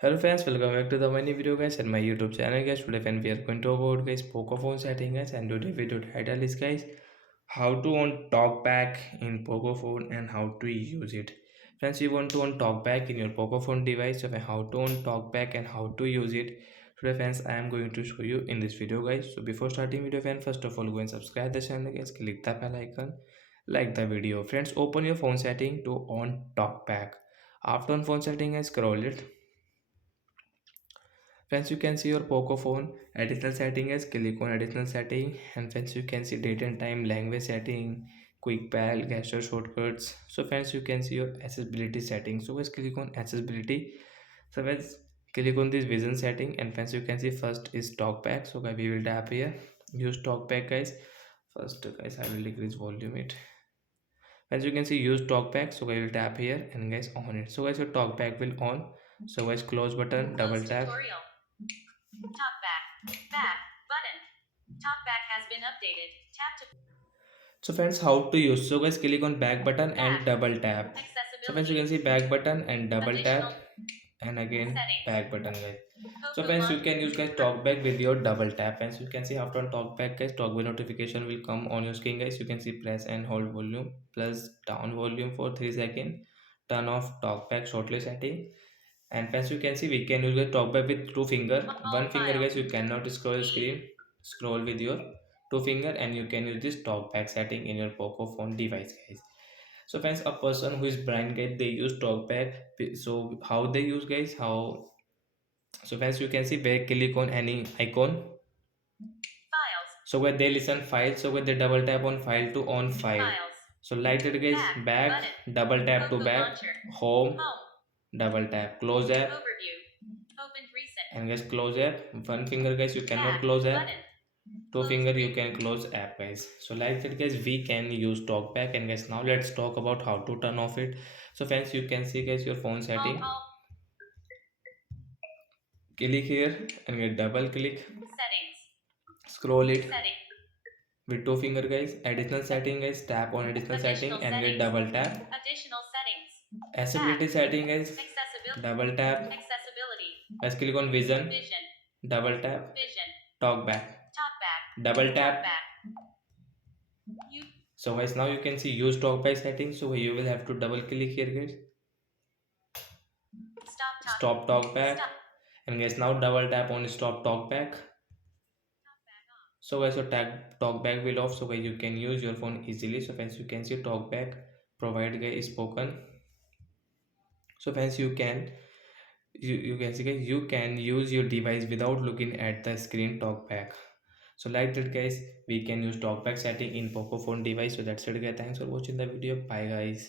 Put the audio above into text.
Hello friends, welcome back to the mini video guys and my YouTube channel guys. Today friend we are going to about guys poco phone setting guys, and today video title is guys how to on talkback in poco phone and how to use it. Friends, you want to on talkback in your poco phone device, so how to on talkback and how to use it. Today friends, I am going to show you in this video guys. So before starting video friends, first of all go and subscribe the channel guys, click the bell icon, like the video. Friends, open your phone setting to on talkback. After on phone setting I scroll it. Friends, you can see your poco phone additional setting as click on additional setting, and friends you can see date and time, language setting, quick pal, gesture shortcuts. So friends, you can see your accessibility setting, so guys click on accessibility. So friends, click on this vision setting, and friends you can see first is talkback. So guys, we will tap here, use talkback guys. First guys, I will decrease volume it. As you can see, use talkback. So I will tap here and guys on it. So guys, your talkback will on. So guys, close button, double tap. Talkback back button. Talkback has been updated. Tap to. So friends, how to use? So guys, click on back button and double tap. So friends, you can see back button and double tap, and again back button guys. So friends, you can use guys talkback with your double tap. Friends, you can see after on talkback guys, talkback notification will come on your screen guys. You can see press and hold volume plus down volume for 3 seconds. Turn off talkback shortly setting. And friends, you can see we can use the talkback with two finger. One finger guys, you cannot scroll the screen. Scroll with your two finger, and you can use this talkback setting in your poco phone device guys. So friends, a person who is blind guys, they use talkback. So how they use guys, how? So friends, you can see where click on any icon, files. So where they listen files, so where they double tap on file to on file. Files. So like that guys, back button. Double tap to back, launcher. Home, double tap, close app, overview, open reset, and guys close app. One finger guys, you cannot close app. Button. Two finger you can close app guys. So like that guys, we can use talkback. And guys, now let's talk about how to turn off it. So friends, you can see guys your phone setting. Click here and get double click. Settings. Scroll it. Setting. With two finger guys, additional setting guys, tap on additional setting and get double tap. Additional settings. Accessibility setting guys, double tap. Accessibility. Guys click on vision. Vision. Double tap. Vision. Talkback. Talkback. Double tap. So guys, now you can see use talkback settings. So you will have to double click here guys. Stop talkback. Stop. And guys, now double tap on stop talkback. So guys, your talkback will off, so guys you can use your phone easily. So friends, you can see talkback provide guys spoken. So friends, you can see guys, you can use your device without looking at the screen talkback. So like that guys, we can use talkback setting in poco phone device. So that's it guys, thanks for watching the video, bye guys.